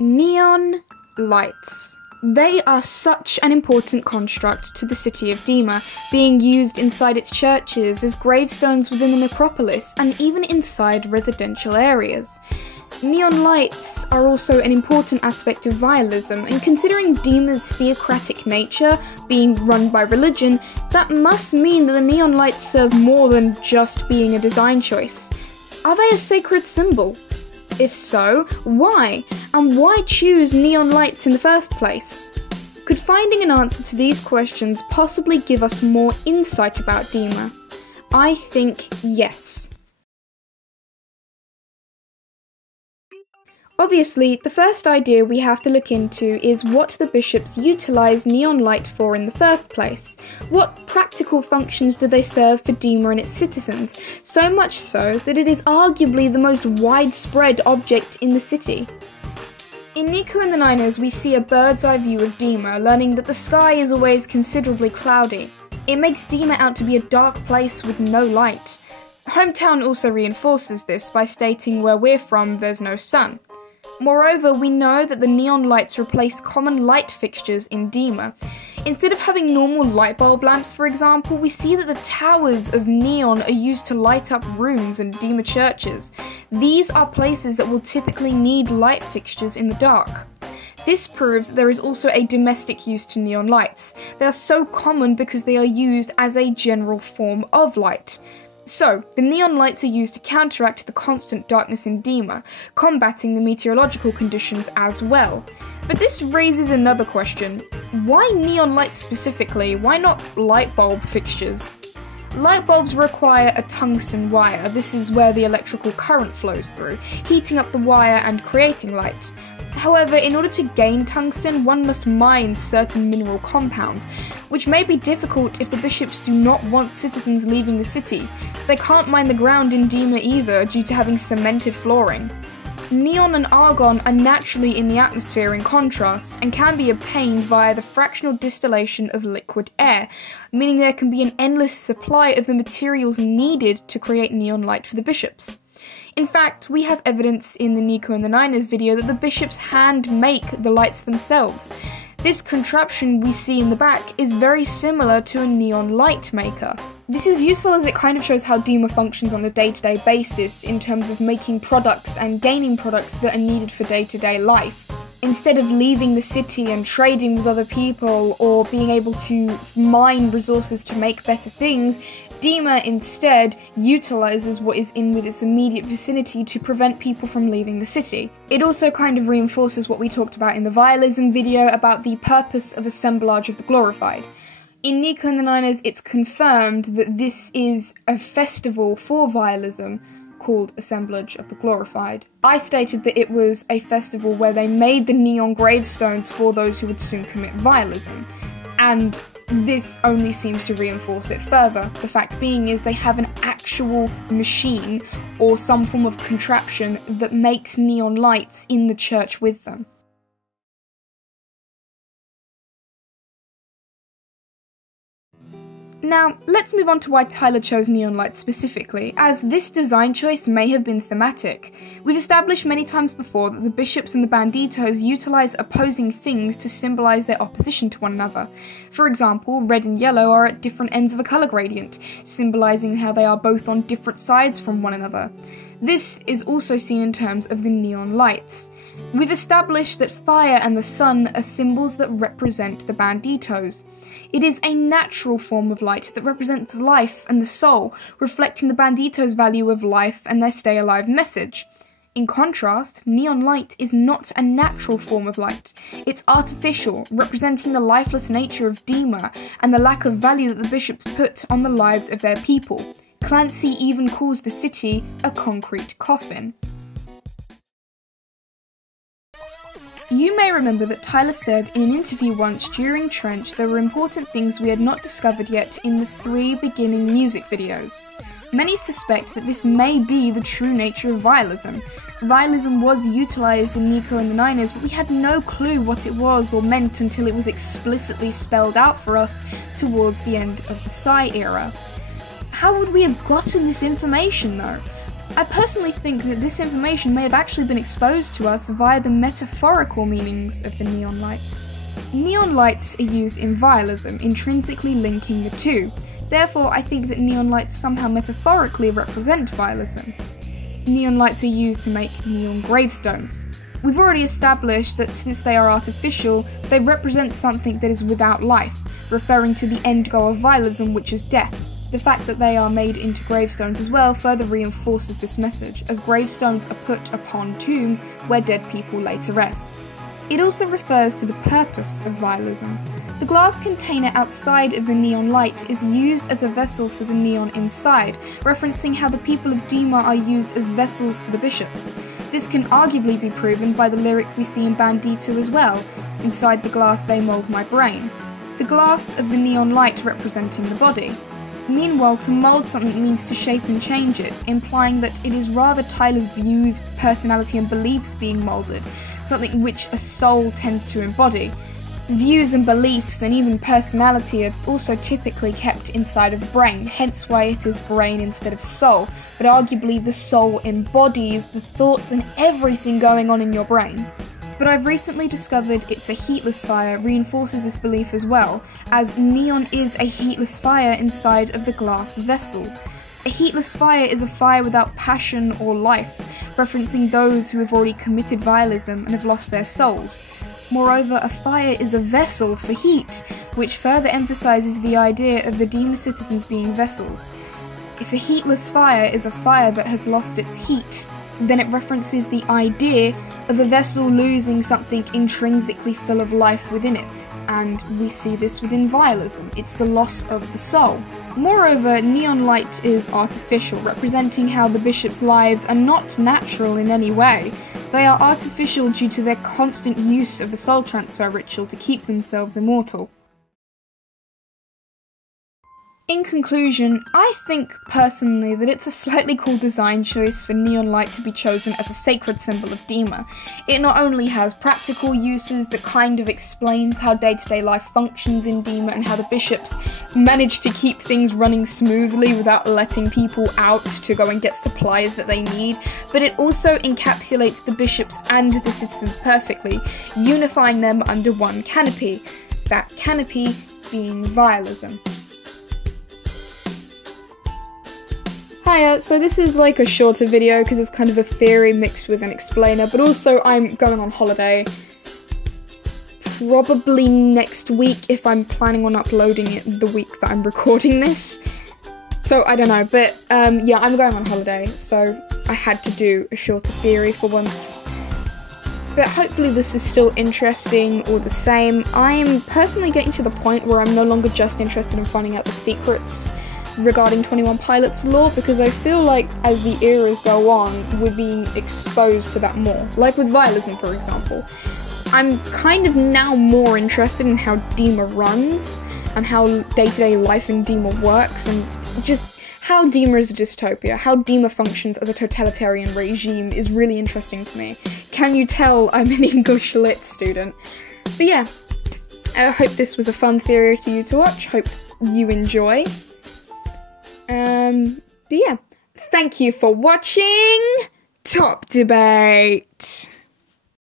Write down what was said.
Neon lights. They are such an important construct to the city of Dema, being used inside its churches, as gravestones within the necropolis, and even inside residential areas. Neon lights are also an important aspect of vialism, and considering Dema's theocratic nature, being run by religion, that must mean that the neon lights serve more than just being a design choice. Are they a sacred symbol? If so, why? And why choose neon lights in the first place? Could finding an answer to these questions possibly give us more insight about Dema? I think yes. Obviously, the first idea we have to look into is what the bishops utilise neon light for in the first place. What practical functions do they serve for Dema and its citizens, so much so that it is arguably the most widespread object in the city. In Nico and the Niners, we see a bird's eye view of Dema, learning that the sky is always considerably cloudy. It makes Dema out to be a dark place with no light. Hometown also reinforces this by stating where we're from there's no sun. Moreover, we know that the neon lights replace common light fixtures in Dema. Instead of having normal light bulb lamps, for example, we see that the towers of neon are used to light up rooms and Dema churches. These are places that will typically need light fixtures in the dark. This proves that there is also a domestic use to neon lights. They are so common because they are used as a general form of light. So, the neon lights are used to counteract the constant darkness in Dema, combating the meteorological conditions as well. But this raises another question. Why neon lights specifically? Why not light bulb fixtures? Light bulbs require a tungsten wire. This is where the electrical current flows through, heating up the wire and creating light. However, in order to gain tungsten, one must mine certain mineral compounds, which may be difficult if the bishops do not want citizens leaving the city. They can't mine the ground in Dema either, due to having cemented flooring. Neon and argon are naturally in the atmosphere in contrast, and can be obtained via the fractional distillation of liquid air, meaning there can be an endless supply of the materials needed to create neon light for the bishops. In fact, we have evidence in the Nico and the Niners video that the bishops hand make the lights themselves. This contraption we see in the back is very similar to a neon light maker. This is useful as it kind of shows how Dema functions on a day-to-day basis in terms of making products and gaining products that are needed for day-to-day life. Instead of leaving the city and trading with other people or being able to mine resources to make better things, Dema instead utilises what is in with its immediate vicinity to prevent people from leaving the city. It also kind of reinforces what we talked about in the vialism video about the purpose of assemblage of the glorified. In Nico and the Niners, it's confirmed that this is a festival for vialism called Assemblage of the Glorified. I stated that it was a festival where they made the neon gravestones for those who would soon commit vialism, and this only seems to reinforce it further. The fact being is they have an actual machine or some form of contraption that makes neon lights in the church with them. Now, let's move on to why Tyler chose neon lights specifically, as this design choice may have been thematic. We've established many times before that the bishops and the banditos utilise opposing things to symbolise their opposition to one another. For example, red and yellow are at different ends of a colour gradient, symbolising how they are both on different sides from one another. This is also seen in terms of the neon lights. We've established that fire and the sun are symbols that represent the banditos. It is a natural form of light that represents life and the soul, reflecting the banditos' value of life and their stay alive message. In contrast, neon light is not a natural form of light. It's artificial, representing the lifeless nature of Dema and the lack of value that the bishops put on the lives of their people. Clancy even calls the city a concrete coffin. You may remember that Tyler said in an interview once during Trench there were important things we had not discovered yet in the 3 beginning music videos. Many suspect that this may be the true nature of vialism. Vialism was utilised in Nico and the Niners, but we had no clue what it was or meant until it was explicitly spelled out for us towards the end of the Psy era. How would we have gotten this information though? I personally think that this information may have actually been exposed to us via the metaphorical meanings of the neon lights. Neon lights are used in vialism, intrinsically linking the two. Therefore, I think that neon lights somehow metaphorically represent vialism. Neon lights are used to make neon gravestones. We've already established that since they are artificial, they represent something that is without life, referring to the end goal of vialism, which is death. The fact that they are made into gravestones as well further reinforces this message, as gravestones are put upon tombs where dead people lay to rest. It also refers to the purpose of vialism. The glass container outside of the neon light is used as a vessel for the neon inside, referencing how the people of Dema are used as vessels for the bishops. This can arguably be proven by the lyric we see in Bandito as well, "Inside the glass they mould my brain." The glass of the neon light representing the body. Meanwhile, to mould something means to shape and change it, implying that it is rather Tyler's views, personality and beliefs being moulded, something which a soul tends to embody. Views and beliefs and even personality are also typically kept inside of the brain, hence why it is brain instead of soul, but arguably the soul embodies the thoughts and everything going on in your brain. But I've recently discovered it's a heatless fire reinforces this belief as well, as neon is a heatless fire inside of the glass vessel. A heatless fire is a fire without passion or life, referencing those who have already committed vialism and have lost their souls. Moreover, a fire is a vessel for heat, which further emphasises the idea of the Dema citizens being vessels. If a heatless fire is a fire that has lost its heat, then it references the idea of a vessel losing something intrinsically full of life within it, and we see this within vialism. It's the loss of the soul. Moreover, neon light is artificial, representing how the bishops' lives are not natural in any way. They are artificial due to their constant use of the soul transfer ritual to keep themselves immortal. In conclusion, I think personally that it's a slightly cool design choice for neon light to be chosen as a sacred symbol of Dema. It not only has practical uses that kind of explains how day-to-day life functions in Dema and how the bishops manage to keep things running smoothly without letting people out to go and get supplies that they need, but it also encapsulates the bishops and the citizens perfectly, unifying them under one canopy, that canopy being vialism. Hiya, so this is like a shorter video because it's kind of a theory mixed with an explainer, but also I'm going on holiday. Probably next week if I'm planning on uploading it the week that I'm recording this. So I don't know, but yeah, I'm going on holiday, so I had to do a shorter theory for once. But hopefully this is still interesting or the same. I'm personally getting to the point where I'm no longer just interested in finding out the secrets regarding 21 Pilots lore, because I feel like as the eras go on, we're being exposed to that more. Like with vialism, for example. I'm kind of now more interested in how Dema runs, and how day-to-day life in Dema works, and just how Dema is a dystopia, how Dema functions as a totalitarian regime is really interesting to me. Can you tell I'm an English Lit student? But yeah, I hope this was a fun theory to you to watch, hope you enjoy. But yeah, thank you for watching Top Debate.